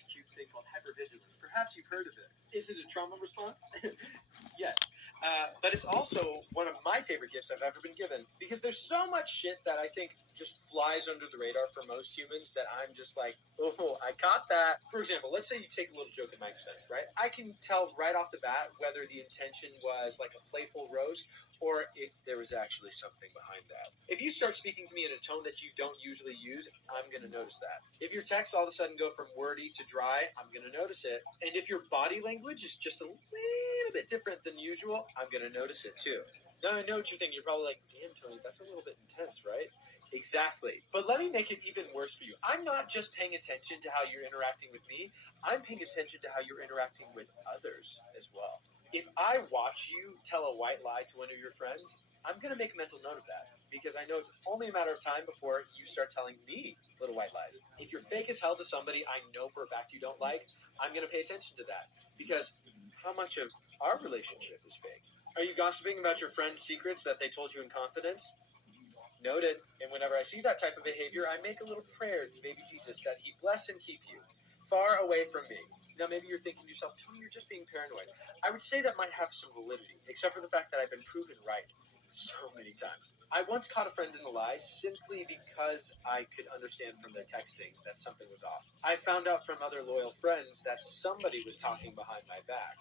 this cute thing called hypervigilance. Perhaps you've heard of it. Is it a trauma response? Yes. But it's also one of my favorite gifts I've ever been given because there's so much shit that I think just flies under the radar for most humans that I'm just like, oh, I caught that. For example, let's say you take a little joke at my expense, right? I can tell right off the bat whether the intention was like a playful roast or if there was actually something behind that. If you start speaking to me in a tone that you don't usually use, I'm going to notice that. If your texts all of a sudden go from wordy to dry, I'm going to notice it. And if your body language is just a little bit different than usual, I'm going to notice it too. Now I know what you're thinking. You're probably like, damn, Tony, that's a little bit intense, right? Exactly. But let me make it even worse for you. I'm not just paying attention to how you're interacting with me. I'm paying attention to how you're interacting with others as well. If I watch you tell a white lie to one of your friends, I'm going to make a mental note of that because I know it's only a matter of time before you start telling me little white lies. If you're fake as hell to somebody I know for a fact you don't like, I'm going to pay attention to that because how much of our relationship is fake? Are you gossiping about your friend's secrets that they told you in confidence? Noted. And whenever I see that type of behavior, I make a little prayer to baby Jesus that he bless and keep you far away from me. Now, maybe you're thinking to yourself, Tony, you're just being paranoid. I would say that might have some validity, except for the fact that I've been proven right so many times. I once caught a friend in a lie simply because I could understand from their texting that something was off. I found out from other loyal friends that somebody was talking behind my back,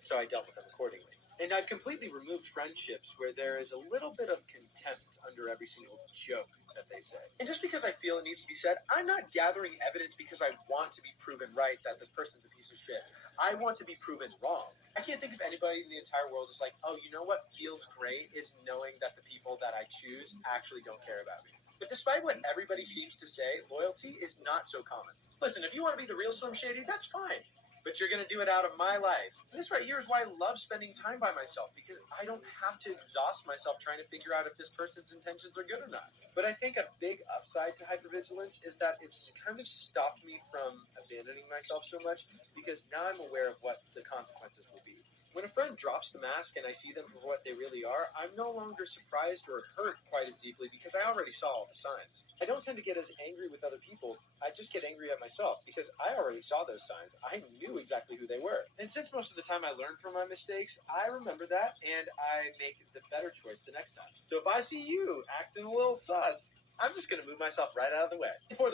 so I dealt with them accordingly. And I've completely removed friendships where there is a little bit of contempt under every single joke that they say. And just because I feel it needs to be said, I'm not gathering evidence because I want to be proven right that this person's a piece of shit. I want to be proven wrong. I can't think of anybody in the entire world who's like, oh, you know what feels great is knowing that the people that I choose actually don't care about me. But despite what everybody seems to say, loyalty is not so common. Listen, if you want to be the real Slim Shady, that's fine. But you're going to do it out of my life. And this right here is why I love spending time by myself, because I don't have to exhaust myself trying to figure out if this person's intentions are good or not. But I think a big upside to hypervigilance is that it's kind of stopped me from abandoning myself so much, because now I'm aware of what the consequences will be. When a friend drops the mask and I see them for what they really are, I'm no longer surprised or hurt quite as deeply because I already saw all the signs. I don't tend to get as angry with other people. I just get angry at myself because I already saw those signs. I knew exactly who they were. And since most of the time I learn from my mistakes, I remember that and I make the better choice the next time. So if I see you acting a little sus, I'm just going to move myself right out of the way. For